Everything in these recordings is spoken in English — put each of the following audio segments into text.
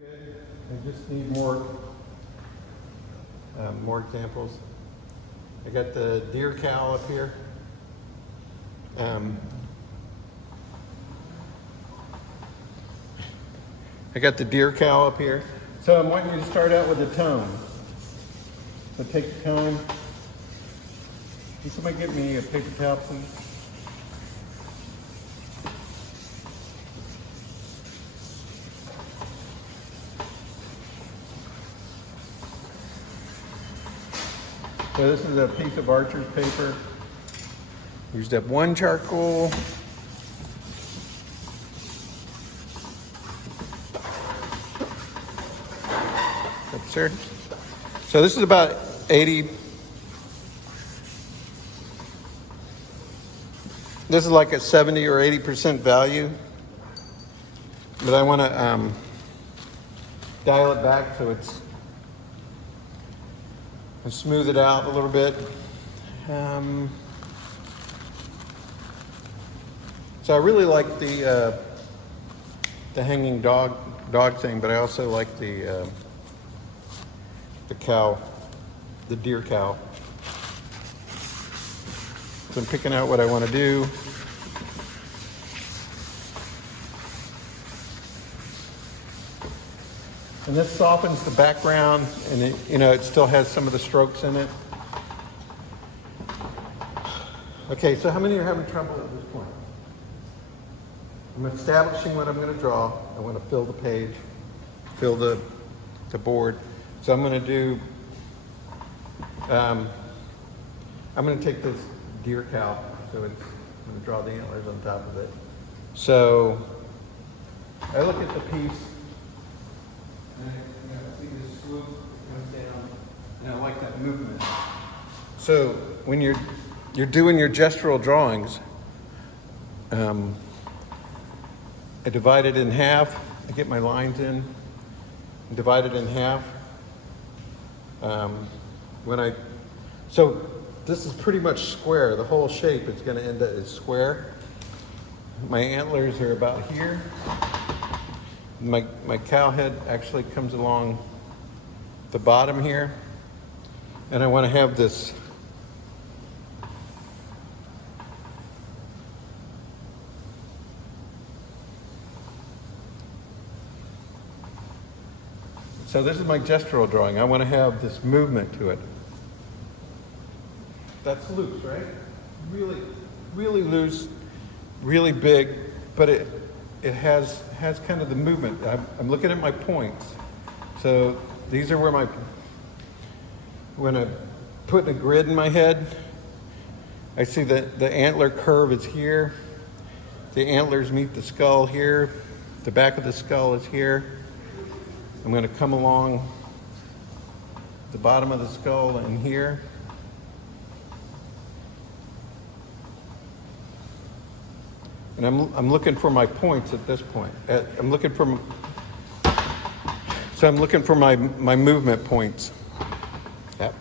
Good. I just need more examples. I got the deer cow up here. I got the deer cow up here. So I'm wanting you to start out with a tone. So take the tone. Can somebody get me a paper towel, please? So this is a piece of archer's paper. Used up one charcoal. Oops, sir. So this is about 80. This is like a 70 or 80% value. But I want to dial it back so it's and smooth it out a little bit. So I really like the hanging dog thing, but I also like the cow, the deer cow. So I'm picking out what I want to do. And this softens the background, and it still has some of the strokes in it. Okay, so how many are having trouble at this point? I'm establishing what I'm going to draw. I want to fill the page, fill the board. So I'm going to do, I'm going to take this deer cow, so I'm going to draw the antlers on top of it. So I look at the piece, and I see this swoop comes down, and I like that movement. So when you're doing your gestural drawings, I divide it in half. I get my lines in, divide it in half. So this is pretty much square. The whole shape is going to end up as square. My antlers are about here. My cow head actually comes along the bottom here, and I want to have this so this is my gestural drawing. I want to have this movement to it. That's loose, right? Really, really loose, really big, but it has kind of the movement. I'm looking at my points. So these are where when I'm putting a grid in my head, I see that the antler curve is here. The antlers meet the skull here. The back of the skull is here. I'm going to come along the bottom of the skull and here. And I'm looking for my points at this point. I'm looking for my movement points. Yep.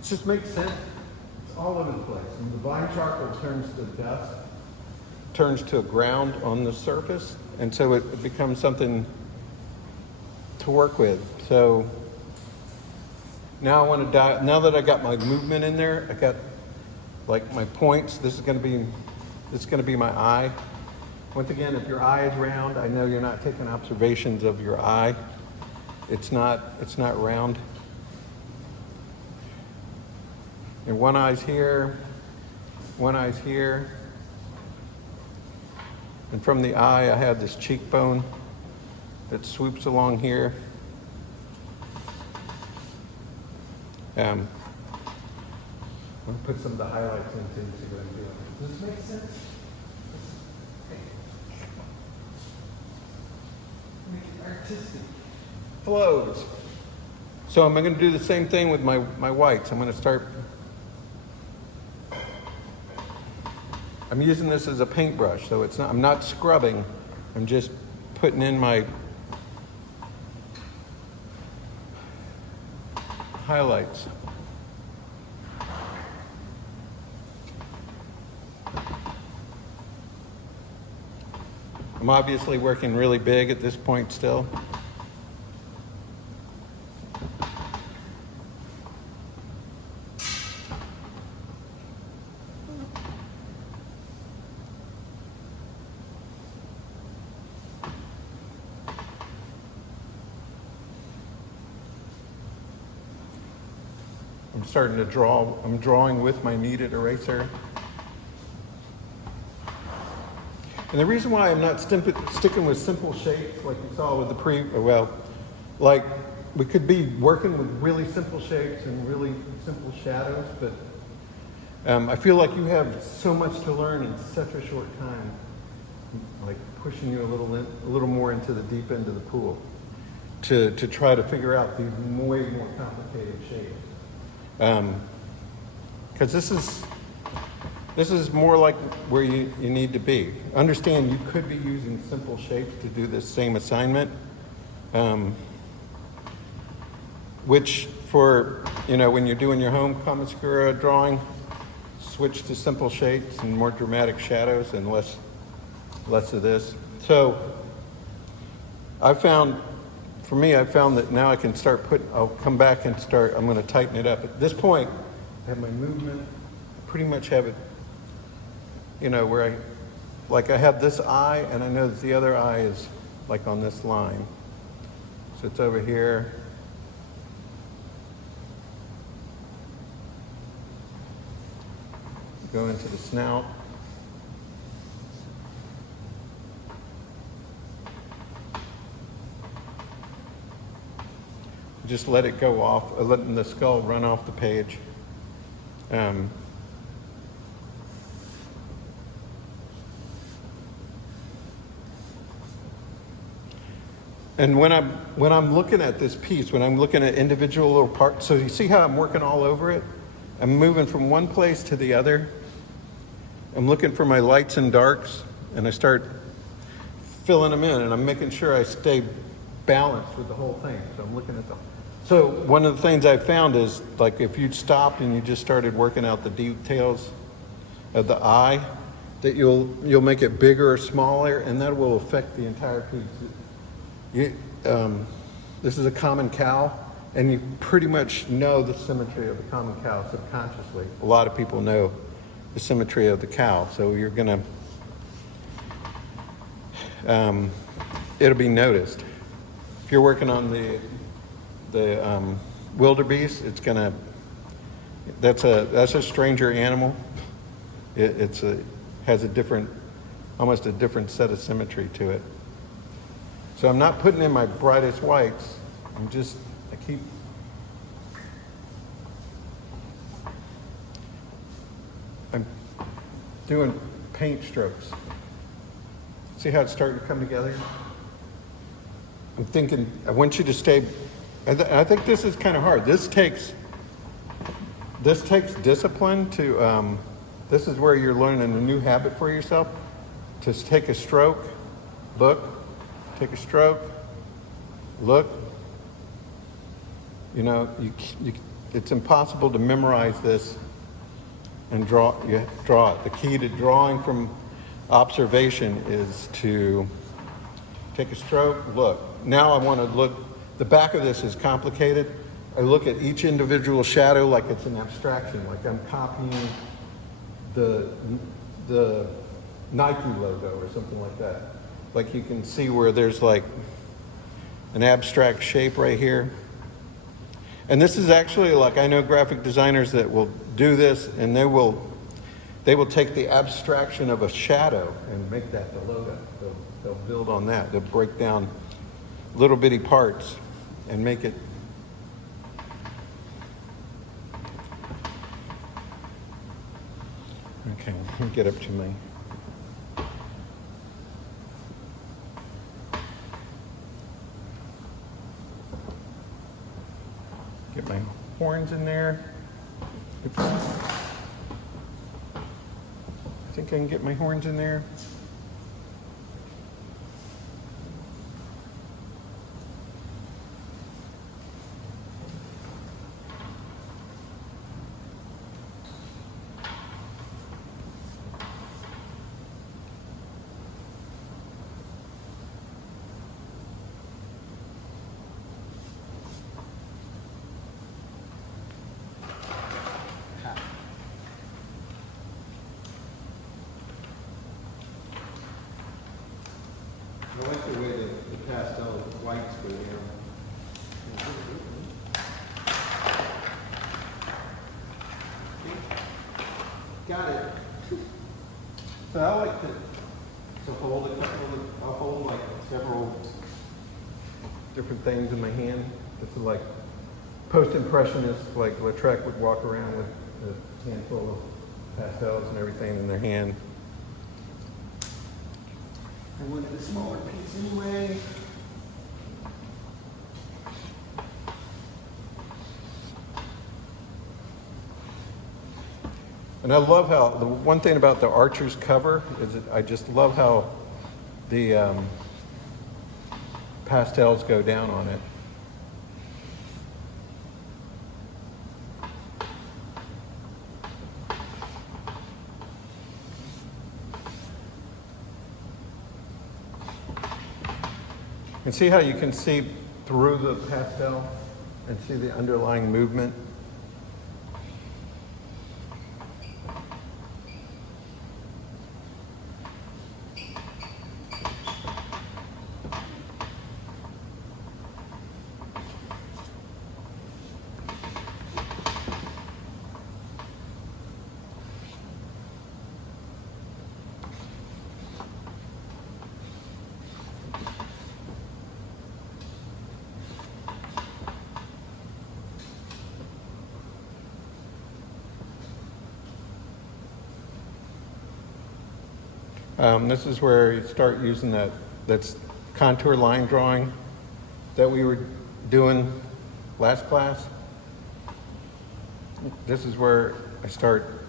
It just makes sense. It's all over the place. And the vine charcoal turns to dust, turns to a ground on the surface, and so it becomes something to work with. So now I want to now that I got my movement in there, I got like my points. This is going to be my eye. Once again, if your eye is round, I know you're not taking observations of your eye. It's not round. And one eye's here, one eye's here. And from the eye, I have this cheekbone that swoops along here. I'm going to put some of the highlights in to see what I'm doing. Does this make sense? Make it artistic. Flows. So I'm going to do the same thing with my whites. I'm going to start. I'm using this as a paintbrush, so I'm not scrubbing. I'm just putting in my highlights. I'm obviously working really big at this point still. I'm starting to draw. I'm drawing with my kneaded eraser. And the reason why I'm not sticking with simple shapes like you saw with the like we could be working with really simple shapes and really simple shadows, but I feel like you have so much to learn in such a short time, like pushing you a little more into the deep end of the pool to try to figure out these way more complicated shapes. Because this is more like where you need to be. Understand you could be using simple shapes to do this same assignment, which for, when you're doing your home Kamasukura drawing, switch to simple shapes and more dramatic shadows and less of this. So I found that now I can start I'll come back and I'm going to tighten it up. At this point, I have my movement, I pretty much have it, where I have this eye and I know that the other eye is like on this line. So it's over here. Go into the snout. Just let it go off, letting the skull run off the page. And when I'm looking at this piece, when I'm looking at individual little parts, so you see how I'm working all over it? I'm moving from one place to the other. I'm looking for my lights and darks, and I start filling them in, and I'm making sure I stay balanced with the whole thing. So I'm looking at So one of the things I found is, like, if you stopped and you just started working out the details of the eye, that you'll make it bigger or smaller, and that will affect the entire piece. This is a common cow, and you pretty much know the symmetry of the common cow subconsciously. A lot of people know the symmetry of the cow, so you're gonna, it'll be noticed. If you're working on the wildebeest, it's gonna, that's a stranger animal. It has almost a different set of symmetry to it. So I'm not putting in my brightest whites. I'm doing paint strokes. See how it's starting to come together? I'm thinking, I want you to stay, I think this is kind of hard. This takes discipline to, this is where you're learning a new habit for yourself. To take a stroke, look, take a stroke, look. It's impossible to memorize this and draw. You draw it. The key to drawing from observation is to take a stroke, look. Now I want to look. The back of this is complicated. I look at each individual shadow like it's an abstraction, like I'm copying the Nike logo or something like that. Like you can see where there's like an abstract shape right here. And this is actually, like, I know graphic designers that will do this, and they will take the abstraction of a shadow and make that the logo. They'll build on that. They'll break down little bitty parts and make it. Okay, let me get up to me. Get my horns in there. Oops. I think I can get my horns in there. got it. So I like to hold a couple of, I'll hold like several different things in my hand. This is like post-impressionists, like Lautrec would walk around with a handful of pastels and everything in their hand. I wanted a smaller piece anyway. And I love how, the one thing about the Archer's cover is that I just love how the pastels go down on it. And see how you can see through the pastel and see the underlying movement? This is where you start using that's contour line drawing that we were doing last class. This is where I start.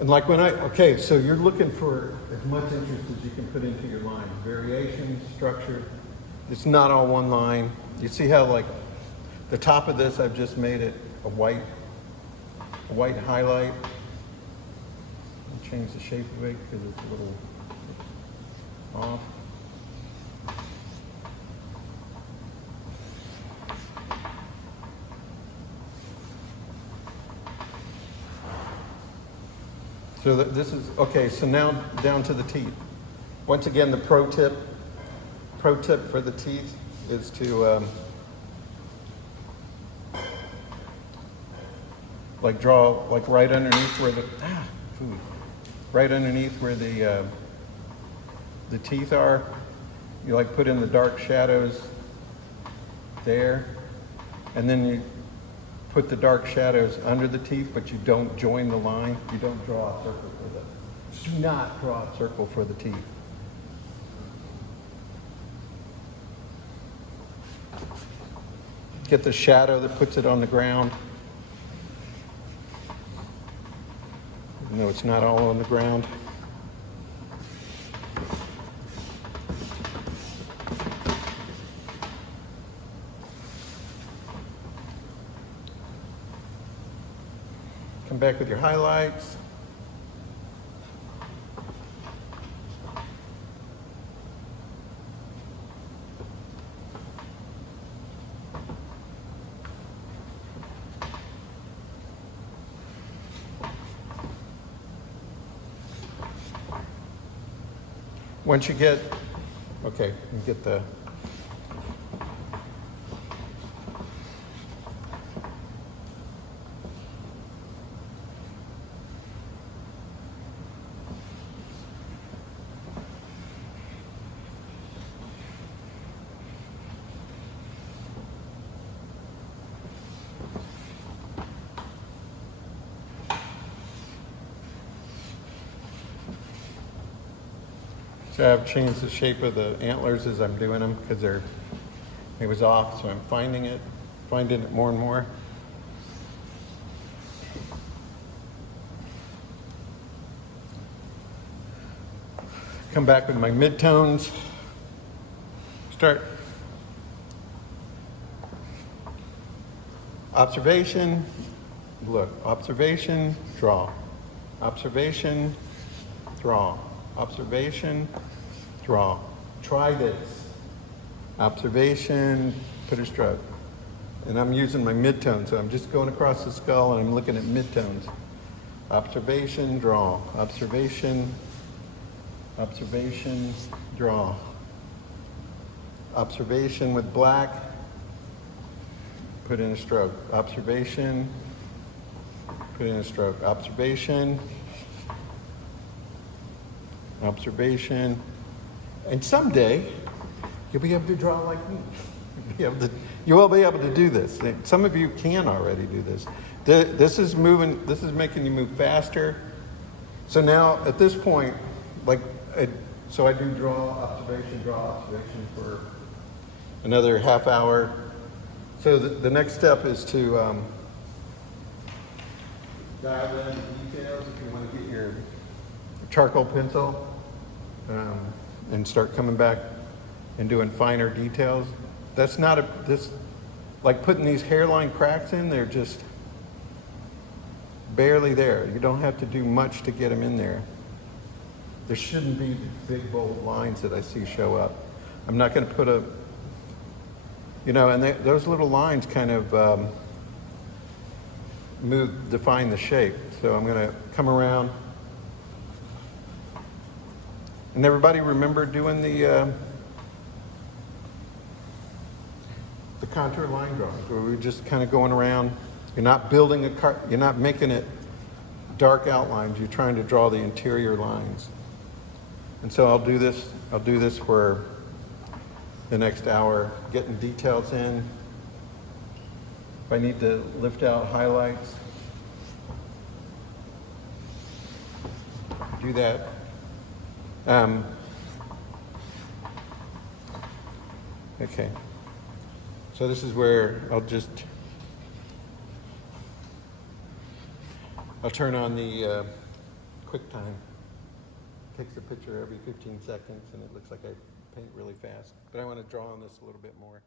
And like okay, so you're looking for as much interest as you can put into your line. Variation, structure. It's not all one line. You see how like the top of this, I've just made it a white highlight. Change the shape of it because it's a little off. So this is, okay, so now down to the teeth. Once again, the pro tip for the teeth is to like draw like right underneath where the teeth are. You like put in the dark shadows there, and then you put the dark shadows under the teeth, but you don't join the line. You don't draw a circle for the, do not draw a circle for the teeth. Get the shadow that puts it on the ground. Even though it's not all on the ground. Come back with your highlights. Once you get, okay, you get the, so I've changed the shape of the antlers as I'm doing them because it was off, so I'm finding it more and more. Come back with my midtones. Start. Observation, look, observation, draw. Observation, draw. Observation, draw. Try this. Observation, put a stroke. And I'm using my midtone, so I'm just going across the skull and I'm looking at midtones. Observation, draw. Observation, observation, draw. Observation with black, put in a stroke. Observation, Put in a stroke. Observation. Observation. And someday, you'll be able to draw like me. You will be able to do this. Some of you can already do this. This is moving, this is making you move faster. So now at this point, so I do draw observation for another half hour. So the next step is to dial in the details if you want to get your charcoal pencil and start coming back and doing finer details. That's not like putting these hairline cracks in, they're just barely there. You don't have to do much to get them in there. There shouldn't be big bold lines that I see show up. I'm not going to put and those little lines kind of define the shape. So I'm going to come around. And everybody remember doing the contour line drawings where we're just kind of going around. You're not building you're not making it dark outlines. You're trying to draw the interior lines. And so I'll do this for the next hour, getting details in. If I need to lift out highlights, do that. Okay. So this is where I'll turn on the QuickTime. Takes a picture every 15 seconds and it looks like I paint really fast. But I want to draw on this a little bit more.